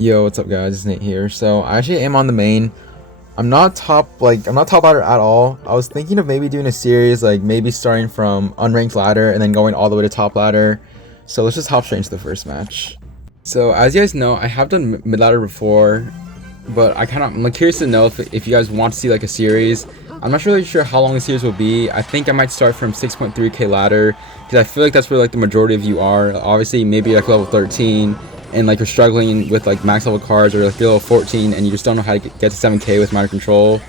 Yo, what's up guys? It's Nate here. So I actually am on the main. I'm not top ladder at all. I was thinking of maybe doing a series, like maybe starting from unranked ladder and then going all the way to top ladder. So let's just hop straight into the first match. So as you guys know, I have done mid ladder before, but I'm like curious to know if you guys want to see like a series. I'm not really sure how long the series will be. I think I might start from 6.3k ladder because I feel like that's where like the majority of you are. Obviously maybe like level 13 and like you're struggling with like max level cards, or like you're level 14 and you just don't know how to get to 7k with minor control.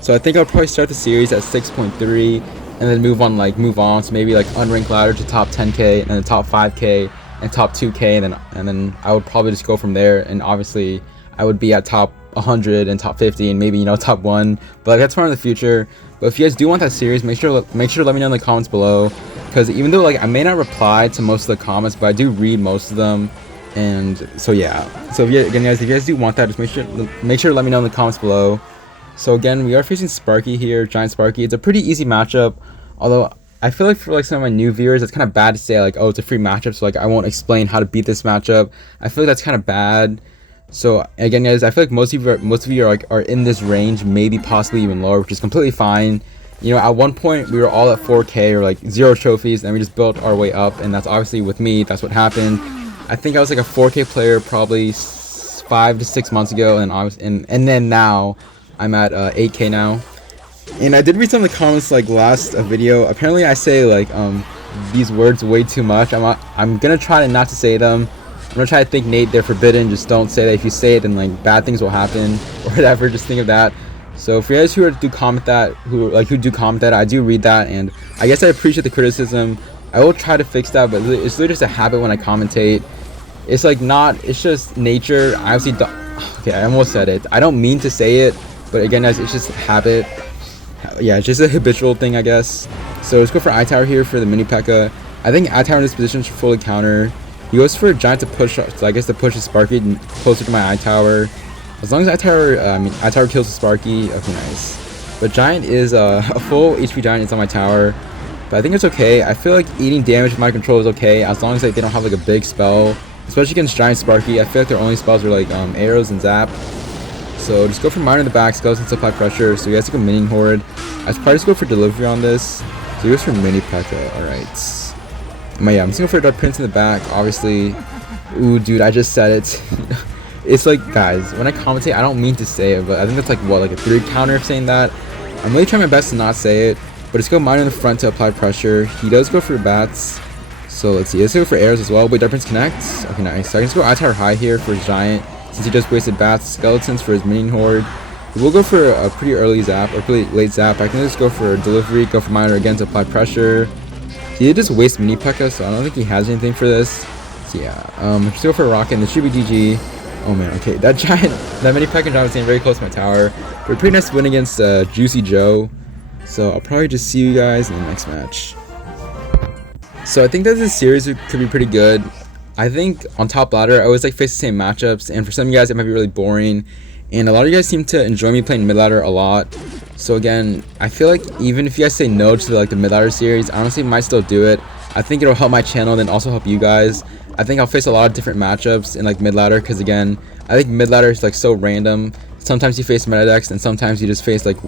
So I think I'll probably start the series at 6.3 and then move on to maybe like unranked ladder to top 10k and then top 5k and top 2k, and then I would probably just go from there. And obviously I would be at top 100 and top 50 and maybe top 1, but like, that's far in the future. But if you guys do want that series, make sure to let me know in the comments below, because even though like I may not reply to most of the comments, but I do read most of them. And so yeah, so if you guys do want that, just make sure to let me know in the comments below. So again, we are facing Sparky here, Giant Sparky. It's a pretty easy matchup, although I feel like for like some of my new viewers, it's kind of bad to say like, oh, it's a free matchup, so like I won't explain how to beat this matchup. I feel like that's kind of bad. So again guys, I feel like most of you are in this range, maybe possibly even lower, which is completely fine. At one point we were all at 4k or like 0 trophies, and we just built our way up, and that's obviously with me, that's what happened. I think I was like a 4k player probably 5 to 6 months ago, and then now I'm at 8k now. And I did read some of the comments like last video. Apparently I say like these words way too much. I'm gonna try not to say them. I'm gonna try to think, Nate, they're forbidden. Just don't say that. If you say it, then like bad things will happen or whatever. Just think of that. So for you guys who do comment that, I do read that, and I guess I appreciate the criticism. I will try to fix that, but it's literally just a habit when I commentate. It's like it's just nature. I obviously don't, okay, I almost said it. I don't mean to say it, but again guys, it's just a habit. Yeah, it's just a habitual thing, I guess. So let's go for I-Tower here for the mini P.E.K.K.A. I think I-Tower in this position should fully counter. He goes for a Giant to push, so I guess to push the Sparky closer to my I-Tower. As long as I-Tower kills the Sparky, okay, nice. But Giant is a full HP Giant is on my tower. But I think it's okay. I feel like eating damage with my control is okay, as long as like they don't have like a big spell, especially against Giant Sparky. I feel like their only spells are like arrows and zap. So just go for Miner in the back, Skeleton to apply pressure. So he has to go Minion Horde. I should probably just go for delivery on this. So he goes for mini P.E.K.K.A. Alright. Yeah, I'm just going for a Dark Prince in the back, obviously. Ooh, dude, I just said it. It's like, guys, when I commentate, I don't mean to say it, but I think that's like what, like a 3 counter of saying that. I'm really trying my best to not say it. But let's go Miner in the front to apply pressure. He does go for bats. So let's see. Let's go for arrows as well. Wait, Dark Prince connects. Okay, nice. So I can just go I-Tower high here for his Giant, since he just wasted bats. Skeletons for his Minion Horde. We'll go for a pretty early zap, or pretty late zap. I can just go for delivery, go for Miner again to apply pressure. He did just waste mini P.E.K.K.A, so I don't think he has anything for this. So yeah, let's go for a rocket, and it should be GG. Oh man, okay. That mini P.E.K.K.A Giant was staying very close to my tower. But a pretty nice win against Juicy Joe. So I'll probably just see you guys in the next match. So I think that this series could be pretty good. I think on top ladder, I always like face the same matchups, and for some of you guys it might be really boring. And a lot of you guys seem to enjoy me playing mid ladder a lot. So again, I feel like even if you guys say no to the mid ladder series, I honestly might still do it. I think it'll help my channel and also help you guys. I think I'll face a lot of different matchups in mid ladder, because again, I think mid ladder is so random. Sometimes you face meta decks, and sometimes you just face like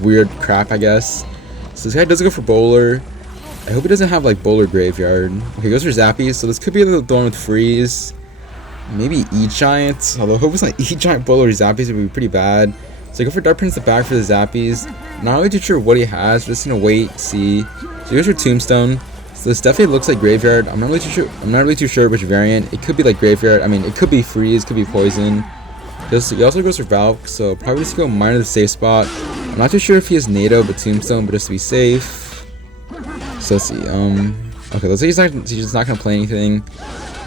weird crap, I guess. So this guy does go for bowler. I hope he doesn't have bowler graveyard. Okay, he goes for zappies, so this could be the one with freeze. Maybe E-Giant, although I hope it's not E-Giant bowler zappies, it would be pretty bad. So I go for Dark Prince the back for the zappies. Not really too sure what he has, just gonna wait, see. So he goes for Tombstone. So this definitely looks like graveyard. I'm not really too sure which variant. It could be graveyard. I mean, it could be freeze, could be poison. He also goes for Valk, so probably just go Miner the safe spot. I'm not too sure if he has NATO, but Tombstone, but just to be safe. So let's see. Okay, looks like he's just not gonna play anything.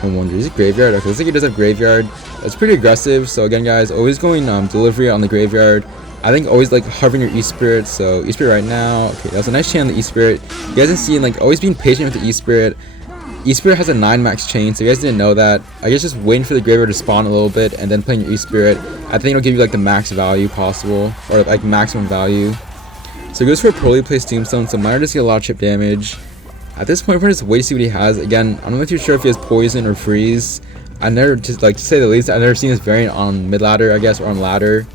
I wonder, is it graveyard? Okay, looks like he does have graveyard. That's pretty aggressive. So again, guys, always going delivery on the graveyard. I think always hovering your E-Spirit. So E-Spirit right now. Okay, that's a nice chain on the E-Spirit. You guys have seen always being patient with the E-Spirit. E-Spirit has a 9 max chain, so you guys didn't know that. I guess just waiting for the graveyard to spawn a little bit and then playing your E-Spirit. I think it'll give you the max value possible, or maximum value. So he goes for a poorly placed Tombstone, so Miner does get a lot of chip damage. At this point, we're just wait to see what he has. Again, I'm not too sure if he has poison or freeze. I never, just like to say the least, I've never seen this variant on mid ladder, I guess, or on ladder.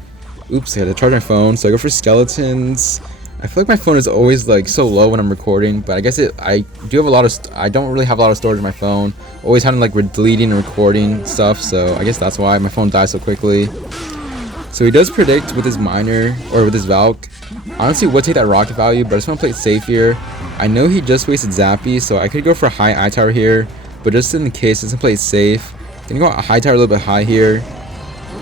Oops, I had to charge my phone, so I go for skeletons. I feel like my phone is always like so low when I'm recording, but I guess I do have a lot of, I don't really have a lot of storage on my phone. Always having like deleting and recording stuff, so I guess that's why my phone dies so quickly. So he does predict with his miner, or with his Valk. Honestly, would take that rocket value, but I just want to play it safe here. I know he just wasted Zappy, so I could go for a high eye tower here, but just in the case, let's play it safe. Gonna go a high tower a little bit high here.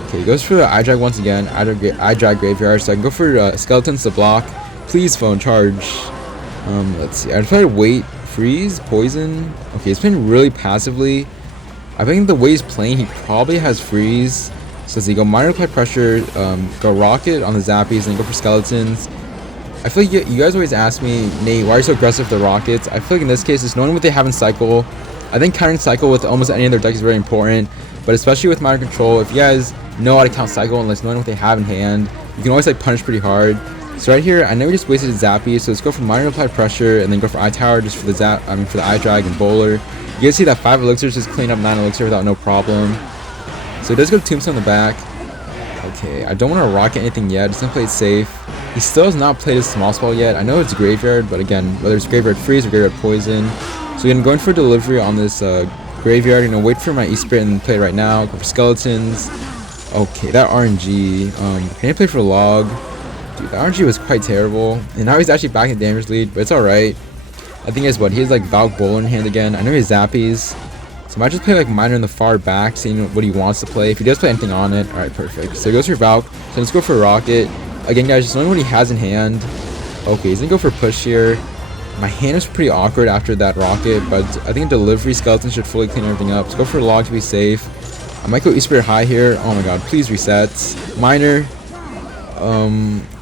Okay, he goes for the eye drag once again. Eye drag graveyard, so I can go for skeletons to block. Please phone charge. Let's see. I'd probably wait, freeze, poison. Okay, he's playing really passively. I think the way he's playing, he probably has freeze. So let's see, go minor apply pressure, go rocket on the zappies, and then go for skeletons. I feel like you guys always ask me, Nate, why are you so aggressive with the rockets? I feel like in this case, it's knowing what they have in cycle. I think countering cycle with almost any other deck is very important, but especially with minor control, if you guys know how to count cycle and like knowing what they have in hand, you can always like punish pretty hard. So right here, I know we just wasted Zappy, so let's go for minor apply pressure and then go for eye tower just for the for the eye drag and bowler. You guys see that 5 elixirs just clean up 9 elixir without no problem. So he does go to tombstone in the back. Okay, I don't want to rocket anything yet, just gonna play it safe. He still has not played his small spell yet. I know it's graveyard, but again, whether it's graveyard freeze or graveyard poison. So again, going for delivery on this graveyard. I'm gonna wait for my E-Spirit and play it right now. Go for skeletons. Okay, that RNG. Can I play for log? Dude, the RNG was quite terrible. And now he's actually back in damage lead, but it's alright. I think is what he has like Valk Bowler in hand again. I know he has Zappies. So I might just play like minor in the far back, seeing what he wants to play. If he does play anything on it, alright, perfect. So he goes for Valk. So let's go for Rocket. Again, guys, just knowing what he has in hand. Okay, he's gonna go for push here. My hand is pretty awkward after that rocket, but I think a delivery skeleton should fully clean everything up. Let's go for a log to be safe. I might go E-Spirit high here. Oh my god, please reset. Minor.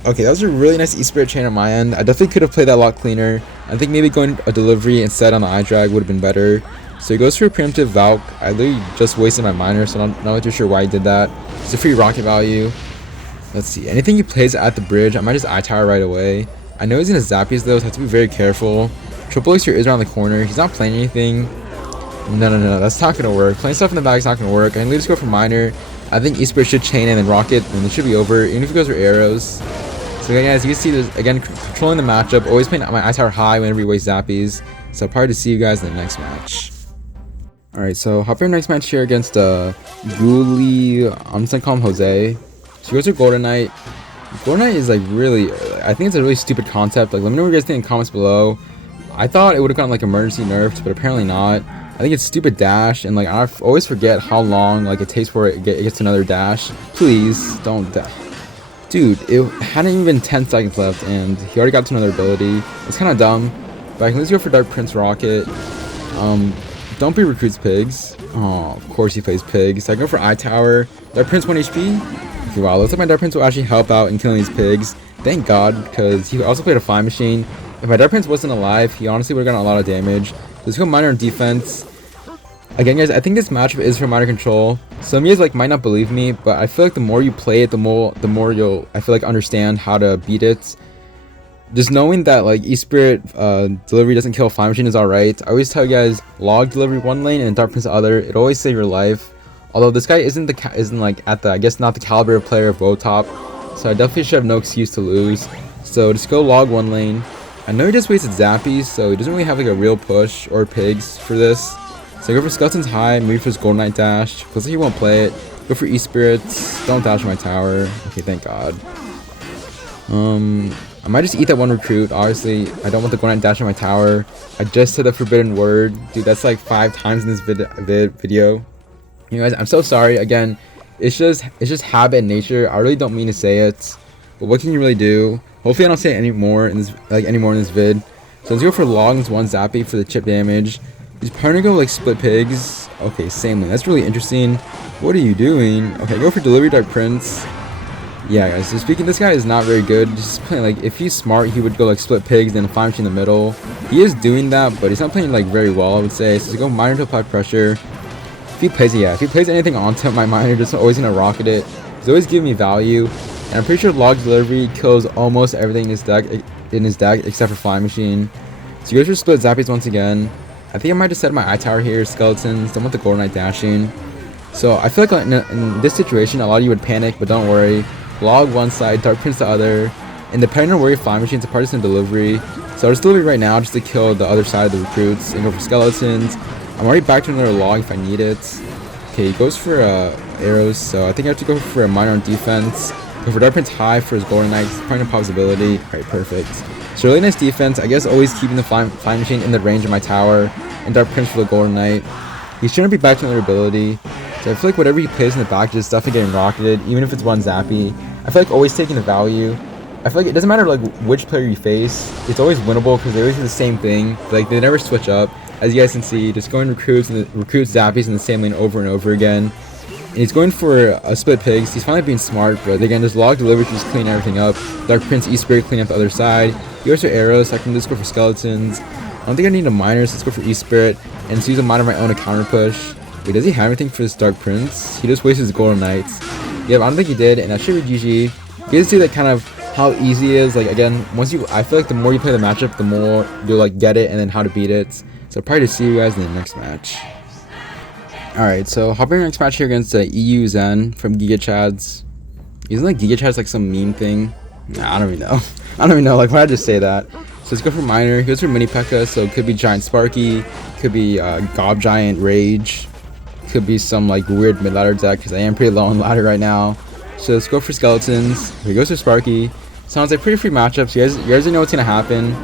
Okay, that was a really nice E-Spirit chain on my end. I definitely could have played that a lot cleaner. I think maybe going a delivery instead on the eye drag would have been better. So he goes for a preemptive Valk. I literally just wasted my miner, so I'm not too sure why he did that. It's a free rocket value. Let's see. Anything he plays at the bridge, I might just eye tower right away. I know he's in his Zappies though, so I have to be very careful. Triple Elixir is around the corner. He's not playing anything. No. That's not going to work. Playing stuff in the back is not going to work. I can just go for minor. I think E-Spirit should chain and then rocket, and it should be over, even if he goes for arrows. So again, guys, you can see this, again, controlling the matchup. Always playing my eye tower high whenever he wastes Zappies. So I'll probably see you guys in the next match. Alright, so hop in next match here against Ghoulie. I'm just gonna call him Jose. So he goes to Golden Knight. Golden Knight is like really, I think it's a really stupid concept. Like, let me know what you guys think in the comments below. I thought it would have gotten like emergency nerfed, but apparently not. I think it's stupid dash, and like I always forget how long like it takes for it gets to another dash. Please don't dash. Dude, it hadn't even been 10 seconds left, and he already got to another ability. It's kind of dumb, but I can at least go for Dark Prince Rocket. Don't be recruits pigs. Oh, of course he plays pigs. So I go for eye tower. Dark Prince 1 HP. Okay, wow, looks like my Dark Prince will actually help out in killing these pigs. Thank God, because he also played a Fly Machine. If my Dark Prince wasn't alive, he honestly would have gotten a lot of damage. Let's go minor on defense. Again, guys, I think this matchup is for minor control. Some of you guys like might not believe me, but I feel like the more you play it, the more you'll, I feel like, understand how to beat it. Just knowing that like E-Spirit delivery doesn't kill Fly Machine is alright. I always tell you guys, log delivery one lane and Dark Prince the other. It always save your life. Although this guy isn't like at the, I guess, not the caliber of player of Top, so I definitely should have no excuse to lose. So just go log one lane. I know he just wasted Zappies, so he doesn't really have like a real push or pigs for this. So I go for Skeletons high, maybe for his Golden Knight dash. Looks like he won't play it. Go for E-Spirits. Don't dash my tower. Okay, thank God. I might just eat that one recruit. Obviously, I don't want the Golden Knight dash on my tower. I just said the forbidden word. Dude, that's like 5 times in this video. You guys, I'm so sorry. Again, it's just habit and nature. I really don't mean to say it, but what can you really do? Hopefully I don't say it anymore in this vid. So let's go for Logs 1 Zappy for the chip damage. He's probably gonna go like split pigs. Okay, same lane. That's really interesting. What are you doing? Okay, go for Delivery Dark Prince. Yeah, guys, so speaking, this guy is not very good. Just playing, like, if he's smart, he would go like split pigs, then a Fly Machine in the middle. He is doing that, but he's not playing like very well, I would say. So go minor to apply pressure. If he plays anything onto my miner, just always gonna rocket it. He's always giving me value, and I'm pretty sure Log Delivery kills almost everything in his deck except for Fly Machine. So you guys should split Zappies once again. I think I might just set my eye tower here. Skeletons. Don't want the Golden Knight dashing. So I feel like in this situation, a lot of you would panic, but don't worry. Log one side, Dark Prince the other, and depending on where your flying machine's a partisan delivery. So I'll just deliver right now just to kill the other side of the recruits and go for skeletons. I'm already back to another log if I need it. Okay, he goes for arrows, so I think I have to go for a minor on defense. Go for Dark Prince high for his Golden Knight, point of possibility. Alright, perfect. So really nice defense. I guess always keeping the flying machine in the range of my tower, and Dark Prince for the Golden Knight. He's trying to be back to another ability. So I feel like whatever he plays in the back is definitely getting rocketed, even if it's one zappy. I feel like always taking the value. I feel like it doesn't matter like which player you face, it's always winnable because they always do the same thing. Like they never switch up. As you guys can see, just going recruits and recruits zappies in the same lane over and over again. And he's going for a split pigs. He's finally being smart, but again, just log delivery to just clean everything up. Dark Prince E-Spirit clean up the other side. He goes for arrows, so I can just go for skeletons. I don't think I need a miner, so let's go for E-Spirit and just use a miner of my own to counter push. Wait, does he have anything for this Dark Prince? He just wasted his Golden Knights. Yep, I don't think he did, and that should be GG. You guys see that kind of how easy it is. Like again, I feel like the more you play the matchup, the more you'll like get it and then how to beat it. So probably to see you guys in the next match. Alright, so hopping in the next match here against EU Zen from Giga Chads. Isn't like Giga Chads like some meme thing? Nah, I don't even know. I don't even know, like why did I just say that? So let's go for miner. He goes for mini P.E.K.K.A, so it could be Giant Sparky, could be Gob Giant Rage, could be some like weird mid ladder deck because I am pretty low on ladder right now. So let's go for skeletons. Here goes for Sparky. Sounds like pretty free matchups. You guys know what's gonna happen.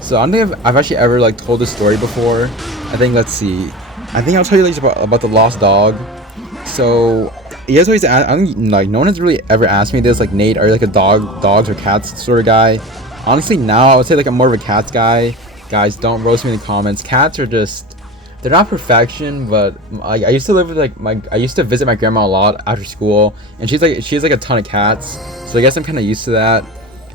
So I don't think I've actually ever like told this story before. I think let's see. I think I'll tell you like about the lost dog. So you guys always ask, I don't like no one has really ever asked me this. Like Nate, are you like a dogs or cats sort of guy? Honestly, now I would say like I'm more of a cats guy. Guys, don't roast me in the comments. Cats are just, they're not perfection, but I used to live with I used to visit my grandma a lot after school, and she has like a ton of cats. So I guess I'm kind of used to that.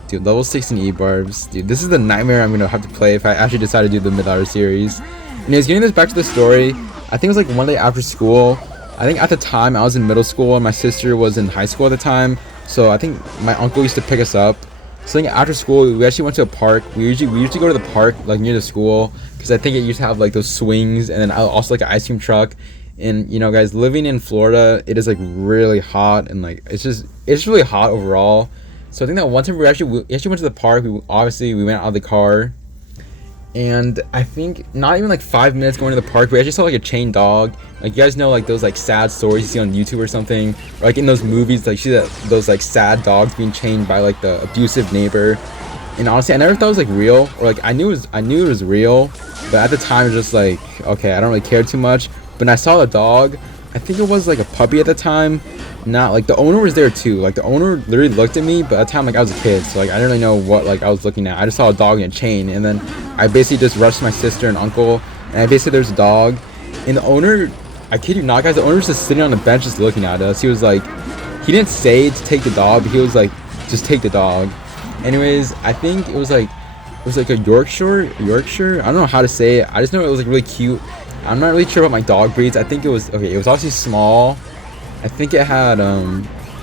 Dude, level 16 E-Barbs. Dude, this is the nightmare I'm going to have to play if I actually decide to do the mid-ladder series. Anyways, getting this back to the story, I think it was like one day after school. I think at the time I was in middle school and my sister was in high school at the time. So I think my uncle used to pick us up. So I think after school, we actually went to a park. We usually go to the park like near the school because I think it used to have like those swings and then also like an ice cream truck. And you know, guys, living in Florida, it is like really hot and like it's really hot overall. So I think that one time we actually went to the park. We went out of the car, and I think not even like 5 minutes going to the park, we actually saw like a chained dog. Like you guys know like those like sad stories you see on YouTube or something, or like in those movies, like you see those like sad dogs being chained by like the abusive neighbor. And honestly, I never thought it was like real, or like I knew it was real, but at the time it was just like, okay, I don't really care too much. But when I saw the dog, I think it was like a puppy at the time. Not like the owner was there too. Like the owner literally looked at me, but at the time like I was a kid, so like I didn't really know what like I was looking at. I just saw a dog in a chain, and then I basically just rushed to my sister and uncle, and I basically there's a dog, and the owner, I kid you not, guys, the owner was just sitting on the bench just looking at us. He was like, he didn't say to take the dog, but he was like, just take the dog. Anyways, I think it was like a Yorkshire. I don't know how to say it. I just know it was like really cute. I'm not really sure about my dog breeds. I think it was obviously small. I think it had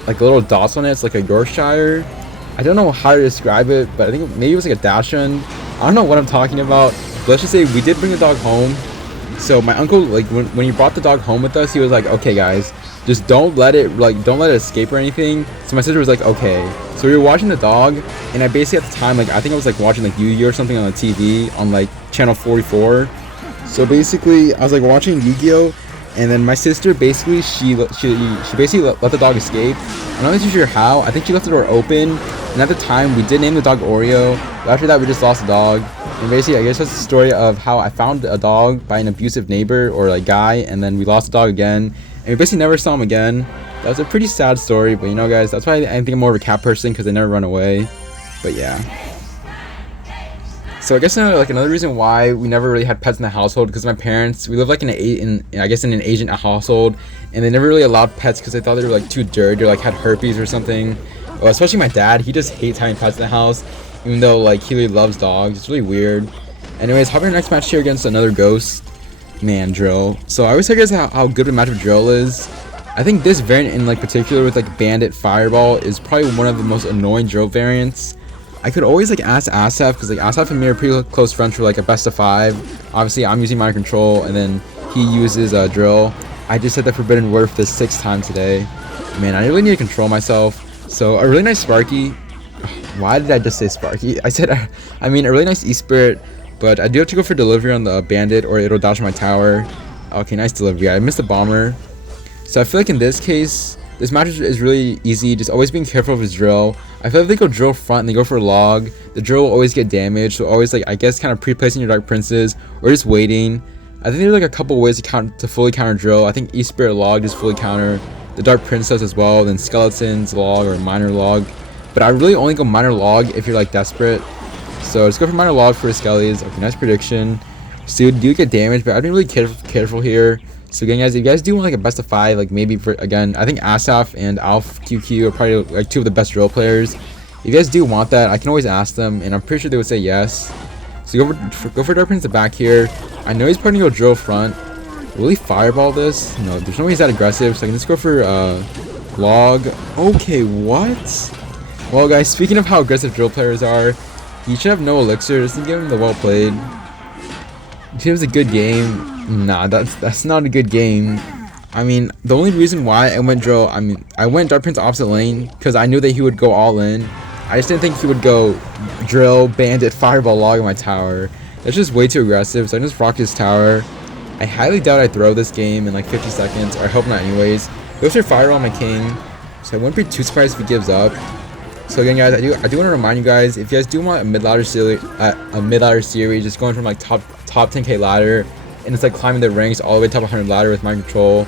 like little dots on it. It's like a Yorkshire. I don't know how to describe it, but I think maybe it was like a Dachshund. I don't know what I'm talking about. But let's just say we did bring the dog home. So my uncle, like when he brought the dog home with us, he was like, okay guys, just don't let it escape or anything. So my sister was like, okay. So we were watching the dog, and I basically at the time, like I think I was like watching like Yu-Gi-Oh or something on the TV on like channel 44. So basically I was like watching Yu-Gi-Oh, and then my sister basically she basically let the dog escape. I'm not really too sure how. I think she left the door open, and at the time we did name the dog Oreo, but after that we just lost the dog. And basically I guess that's the story of how I found a dog by an abusive neighbor or like guy, and then we lost the dog again, and we basically never saw him again. That was a pretty sad story, but you know guys, that's why I think I'm more of a cat person, because they never run away. But yeah. So I guess another reason why we never really had pets in the household, because my parents, we live like in an Asian household, and they never really allowed pets because they thought they were like too dirty or like had herpes or something. Well, especially my dad, he just hates having pets in the house, even though like he really loves dogs. It's really weird. Anyways, hopping in the next match here against another ghost man drill. So I always tell you guys how good a match of drill is. I think this variant in like particular with like bandit fireball is probably one of the most annoying drill variants. I could always like ask Asaf, because like Asaf and me are pretty close friends for like a best of 5. Obviously I'm using minor control, and then he uses drill. I just said the forbidden word for the 6th time today. Man, I really need to control myself. So a really nice Sparky. Why did I just say Sparky? I mean a really nice E-Spirit, but I do have to go for delivery on the bandit or it'll dash my tower. Okay, nice delivery. I missed the bomber. So I feel like in this case, this match is really easy. Just always being careful of his drill. I feel like if they go drill front and they go for log, the drill will always get damaged. So always like I guess kind of pre-placing your Dark Princes or just waiting. I think there's like a couple ways to fully counter drill. I think E-Spirit log just fully counter. The Dark Princess as well. Then skeletons log or minor log. But I really only go minor log if you're like desperate. So let's go for minor log for his skellies. Okay, nice prediction. So do get damage, but I've been really careful here. So again, guys, if you guys do want like a best of 5, like maybe for again, I think Asaf and Alf QQ are probably like 2 of the best drill players. If you guys do want that, I can always ask them, and I'm pretty sure they would say yes. So go for Dark Prince to back here. I know he's probably gonna go drill front. Will he fireball this? No, there's no way he's that aggressive. So I can just go for log. Okay, what? Well, guys, speaking of how aggressive drill players are, he should have no elixir. Just give him the well played. It was a good game. Nah, that's not a good game. I mean, the only reason why I went drill, I went Dark Prince opposite lane because I knew that he would go all in. I just didn't think he would go drill, bandit, fireball, log in my tower. That's just way too aggressive, so I just rocked his tower. I highly doubt I throw this game in like 50 seconds, or I hope not anyways. Goes for fireball on my king, so I wouldn't be too surprised if he gives up. So again, guys, I do want to remind you guys, if you guys do want a mid-ladder series, just going from like top 10k ladder, and it's like climbing the ranks all the way to top 100 ladder with mind control.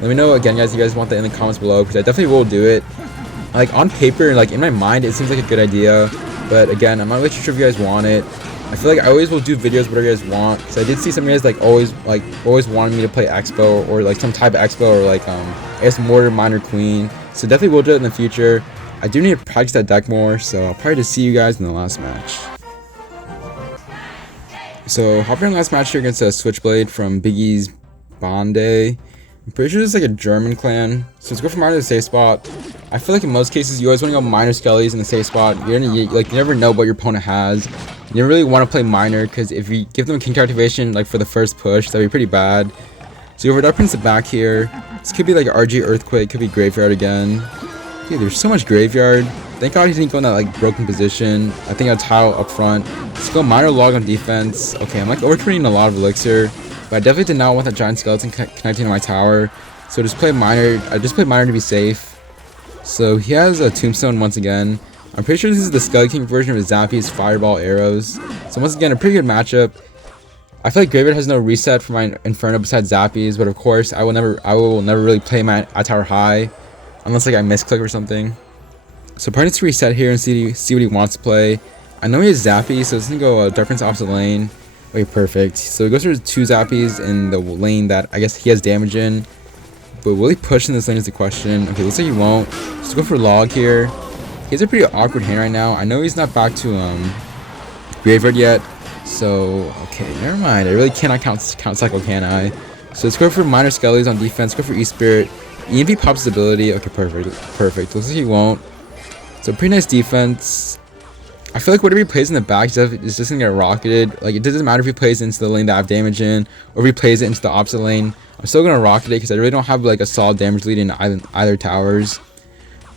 Let me know again, guys, if you guys want that in the comments below, because I definitely will do it. Like on paper and like in my mind, it seems like a good idea, but again, I'm not really sure if you guys want it. I feel like I always will do videos whatever you guys want. So I did see some of you guys always wanted me to play Expo or like some type of Expo or like I guess Mortar, Miner, Queen. So definitely will do it in the future. I do need to practice that deck more, so I'll probably just see you guys in the last match. So hopping in last match here against a Switchblade from Biggie's Bonday. I'm pretty sure this is like a German clan. So let's go for Miner to the safe spot. I feel like in most cases you always want to go Miner Skellies in the safe spot. You never know what your opponent has. You never really want to play Miner because if you give them King activation like for the first push, that'd be pretty bad. So you go for Dark Prince to back here. This could be like RG Earthquake, could be Graveyard again. Dude, there's so much Graveyard. Thank God he didn't go in that like broken position. I think I'll tile up front. Let's go Miner log on defense. Okay, I'm like overturning a lot of elixir, but I definitely did not want that giant skeleton connecting to my tower. So just play Miner. I just played Miner to be safe. So he has a Tombstone once again. I'm pretty sure this is the Skelly King version of his Zappies Fireball Arrows. So once again, a pretty good matchup. I feel like Graveyard has no reset for my Inferno besides Zappies, but of course I will never really play my tower high unless like I misclick or something. So probably need to reset here and see what he wants to play. I know he has Zappies, so it's gonna go Dark Prince opposite lane. Okay, perfect. So he goes for 2 Zappies in the lane that I guess he has damage in. But will he push in this lane is the question. Okay, looks like he won't. Just go for log here. He has a pretty awkward hand right now. I know he's not back to Graveyard yet. So okay, never mind. I really cannot count cycle, can I? So let's go for Minor Skellies on defense. Go for E-Spirit. EMP pops his ability. Okay, perfect. Looks like he won't. So pretty nice defense. I feel like whatever he plays in the back is just gonna get rocketed. Like it doesn't matter if he plays into the lane that I have damage in, or if he plays it into the opposite lane. I'm still gonna rocket it because I really don't have like a solid damage lead in either towers.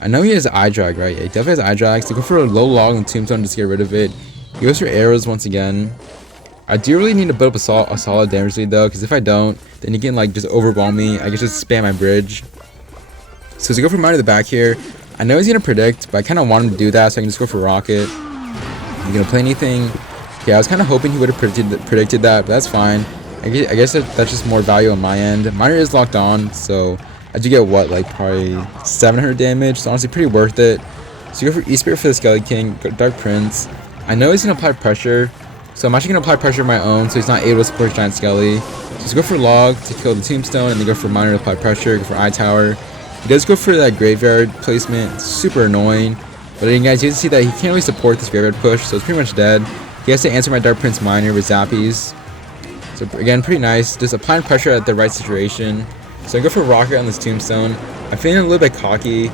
I know he has eye drag, right? Yeah, he definitely has eye drag. So go for a low log and Tombstone just to get rid of it. He goes for arrows once again. I do really need to build up a solid damage lead though, because if I don't, then he can like just overwhelm me. I can just spam my bridge. So to go for mine to the back here, I know he's gonna predict, but I kind of want him to do that, so I can just go for rocket. He's gonna play anything. Yeah, I was kind of hoping he would have predicted that, but that's fine. I guess that's just more value on my end. Miner is locked on, so I do get what, like probably 700 damage. So honestly, pretty worth it. So you go for E-Spirit for the Skelly King, Dark Prince. I know he's gonna apply pressure, so I'm actually gonna apply pressure of my own, so he's not able to support Giant Skelly. So just go for log to kill the Tombstone, and then go for Miner to apply pressure. Go for Eye Tower. He does go for that Graveyard placement. It's super annoying. But again, guys, you can see that he can't really support this Graveyard push, so it's pretty much dead. He has to answer my Dark Prince Miner with Zappies. So again, pretty nice. Just applying pressure at the right situation. So I go for Rocket on this Tombstone. I'm feeling a little bit cocky,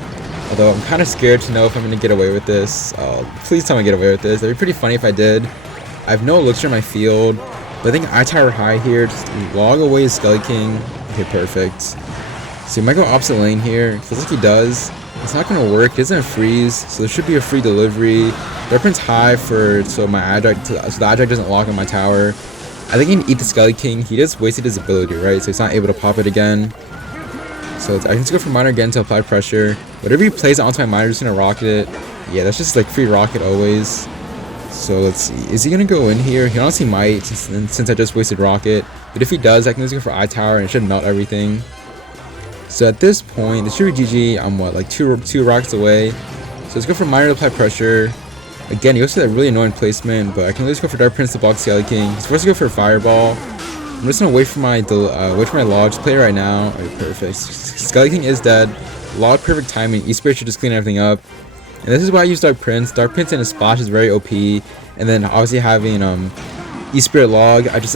although I'm kind of scared to know if I'm going to get away with this. Please tell me I get away with this. That'd be pretty funny if I did. I have no elixir in my field, but I think I tower high here. Just log away his Skelly King. Okay, perfect. So he might go opposite lane here. Feels like he does. It's not gonna work. He doesn't freeze, so there should be a free delivery. Dark Prince high so my Adject, so the Adject doesn't lock on my tower. I think he can eat the Skelly King. He just wasted his ability, right? So he's not able to pop it again. So I can just go for Miner again to apply pressure. Whatever he plays onto my Miner, just gonna rocket it. Yeah, that's just like free rocket always. So let's see. Is he gonna go in here? He honestly might, since I just wasted rocket. But if he does, I can just go for I tower and it should melt everything. So at this point, it should be GG. I'm what, like two rockets away. So let's go for Miner to apply pressure. Again, he goes to that really annoying placement, but I can at least go for Dark Prince to block Skelly King. He's forced to go for a Fireball. I'm just gonna wait for my log. Just play it right now. Alright, perfect. Skelly King is dead. Log, perfect timing. E-Spirit should just clean everything up. And this is why I use Dark Prince. Dark Prince and his splash is very OP. And then obviously having E-Spirit log. I just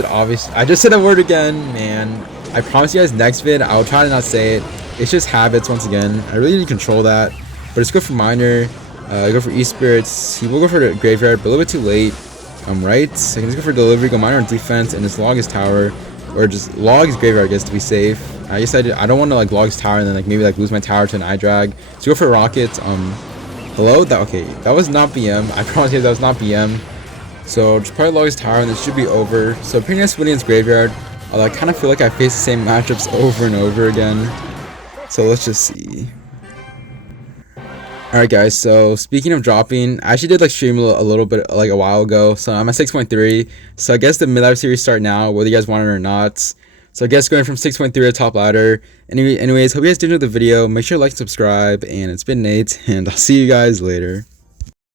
said a word again, man. I promise you guys next vid I'll try to not say it. It's just habits once again. I really need to control that. But let's go for Miner. Go for E-Spirits. He will go for the Graveyard, but a little bit too late. Right. So I can just go for Delivery, go Miner on defense, and just log his tower. Or just log his Graveyard, I guess, to be safe. I decided I don't want to like log his tower and then like maybe like lose my tower to an eye drag. So go for Rockets. Hello? Okay, that was not BM. I promise you that was not BM. So just probably log his tower and this should be over. So pretty nice winning his Graveyard. Although I kind of feel like I face the same matchups over and over again. So let's just see. Alright guys, so speaking of dropping, I actually did like stream a little bit like a while ago. So I'm at 6.3. So I guess the mid-life series start now, whether you guys want it or not. So I guess going from 6.3 to top ladder. Anyways, hope you guys did enjoy the video. Make sure to like, subscribe, and it's been Nate, and I'll see you guys later.